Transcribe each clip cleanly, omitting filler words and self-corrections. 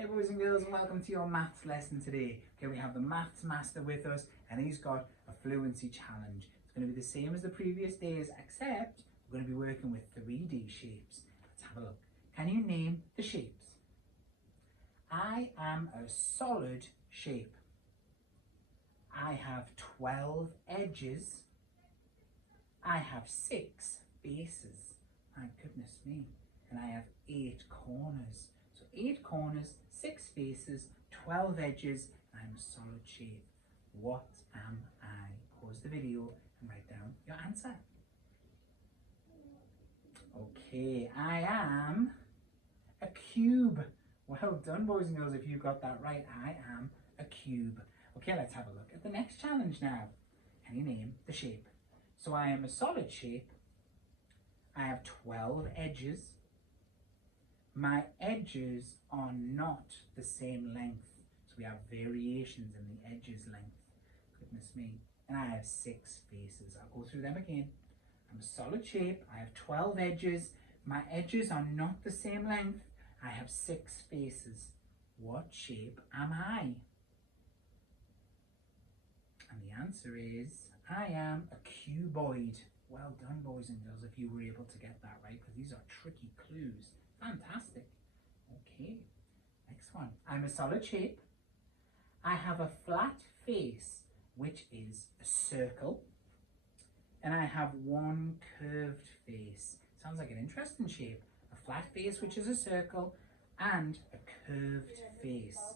Hey boys and girls, and welcome to your maths lesson today. Okay, we have the maths master with us and he's got a fluency challenge. It's going to be the same as the previous days, except we're going to be working with 3D shapes. Let's have a look. Can you name the shapes? I am a solid shape. I have 12 edges. I have 6 bases. My goodness me. And I have 8 corners. So 8 corners, 6 faces, 12 edges, and I'm a solid shape. What am I? Pause the video and write down your answer. Okay, I am a cube. Well done, boys and girls, if you got that right. I am a cube. Okay, let's have a look at the next challenge now. Can you name the shape? So I am a solid shape. I have 12 edges. My edges are not the same length. So we have variations in the edges length. Goodness me. And I have 6 faces. I'll go through them again. I'm a solid shape. I have 12 edges. My edges are not the same length. I have 6 faces. What shape am I? And the answer is, I am a cuboid. Well done, boys and girls, if you were able to get that right, because these are tricky clues. Fantastic. Okay, next one. I'm a solid shape. I have a flat face, which is a circle. And I have one curved face. Sounds like an interesting shape. A flat face, which is a circle, and a curved face.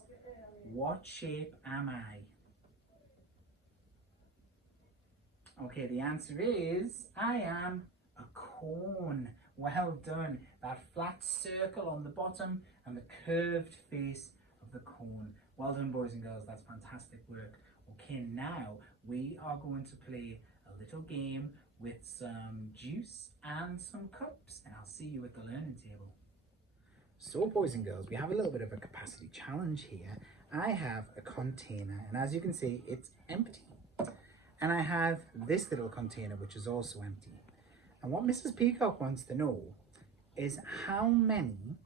What shape am I? Okay, the answer is, I am a cone. Well done. That flat circle on the bottom and the curved face of the cone. Well done, boys and girls. That's fantastic work. Okay, now we are going to play a little game with some juice and some cups, and I'll see you at the learning table. So, boys and girls, we have a little bit of a capacity challenge here. I have a container, and as you can see, it's empty. And I have this little container, which is also empty. And what Mrs. Peacock wants to know is how many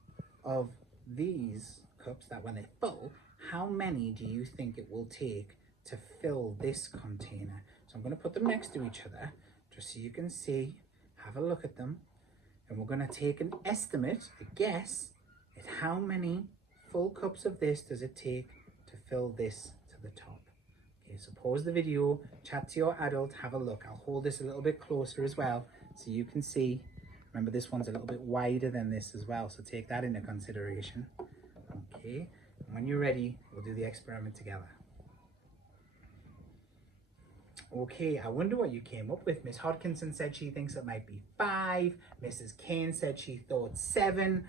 of these cups that when they're full, how many do you think it will take to fill this container? So I'm going to put them next to each other, just so you can see, have a look at them. And we're going to take an estimate, a guess, at how many full cups of this does it take to fill this to the top. Okay, so pause the video, chat to your adult, have a look. I'll hold this a little bit closer as well so you can see. Remember, this one's a little bit wider than this as well, so take that into consideration. Okay, and when you're ready, we'll do the experiment together. Okay, I wonder what you came up with. Miss Hodkinson said she thinks it might be 5. Mrs. Kane said she thought 7.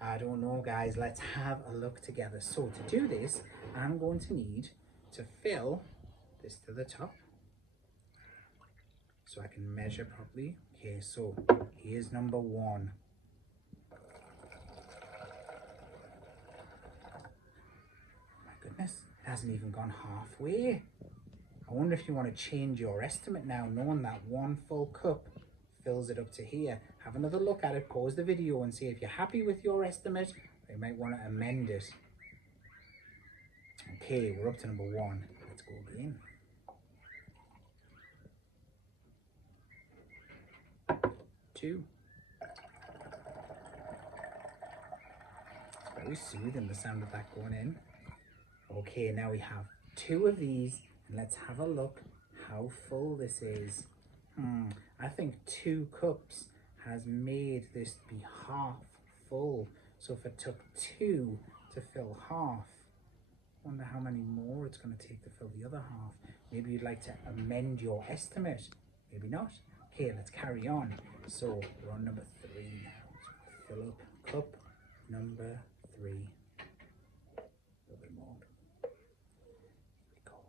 I don't know, guys. Let's have a look together. So to do this, I'm going to need to fill this to the top so I can measure properly. Okay, so here's number 1. My goodness, it hasn't even gone halfway. I wonder if you want to change your estimate now, knowing that 1 full cup fills it up to here. Have another look at it, pause the video and see if you're happy with your estimate, or you might want to amend it. Okay, we're up to number 1. Let's go again. 2. It's very soothing, the sound of that going in. Okay, now we have 2 of these, and let's have a look how full this is. I think 2 cups has made this be half full. So if it took 2 to fill half, I wonder how many more it's going to take to fill the other half. Maybe you'd like to amend your estimate. Maybe not. Okay, let's carry on. So we're on number 3 now. So fill up cup number 3. A little bit more. Here we go.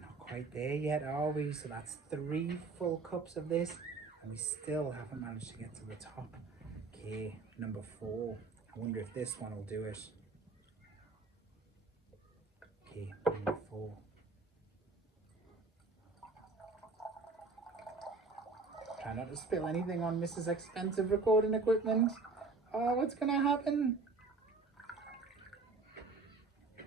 Not quite there yet, are we? So that's 3 full cups of this, and we still haven't managed to get to the top. Okay, number 4. I wonder if this one will do it. Okay, number 4. Try not to spill anything on Mrs. Expensive recording equipment. Oh, what's gonna happen? Do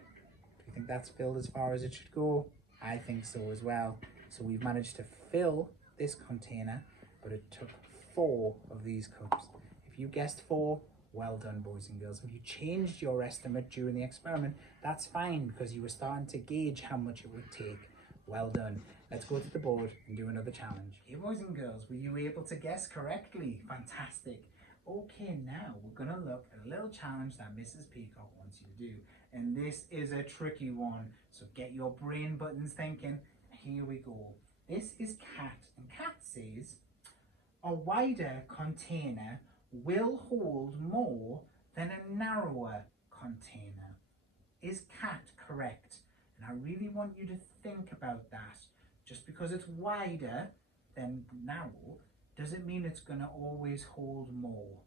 you think that's filled as far as it should go? I think so as well. So we've managed to fill this container, but it took 4 of these cups. If you guessed 4, well done, boys and girls. If you changed your estimate during the experiment, that's fine because you were starting to gauge how much it would take. Well done. Let's go to the board and do another challenge. Hey, boys and girls, were you able to guess correctly? Fantastic. Okay, now we're going to look at a little challenge that Mrs. Peacock wants you to do. And this is a tricky one, so get your brain buttons thinking. Here we go. This is Cat, and Cat says, a wider container will hold more than a narrower container. Is Cat correct? And I really want you to think about that. Just because it's wider than narrow doesn't mean it's going to always hold more.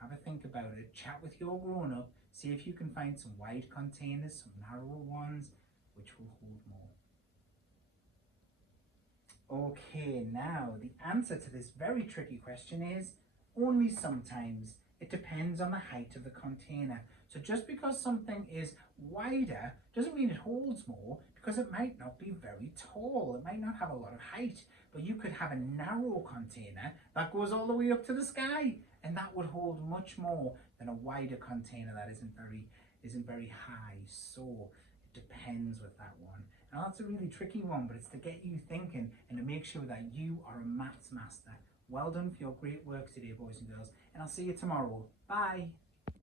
Have a think about it. Chat with your grown-up. See if you can find some wide containers, some narrower ones, which will hold more. Okay, now the answer to this very tricky question is only sometimes. It depends on the height of the container. So just because something is wider doesn't mean it holds more, because it might not be very tall. It might not have a lot of height, but you could have a narrow container that goes all the way up to the sky, and that would hold much more than a wider container that isn't very high. So it depends with that one. Now that's a really tricky one, but it's to get you thinking and to make sure that you are a maths master. Well done for your great work today, boys and girls, and I'll see you tomorrow. Bye.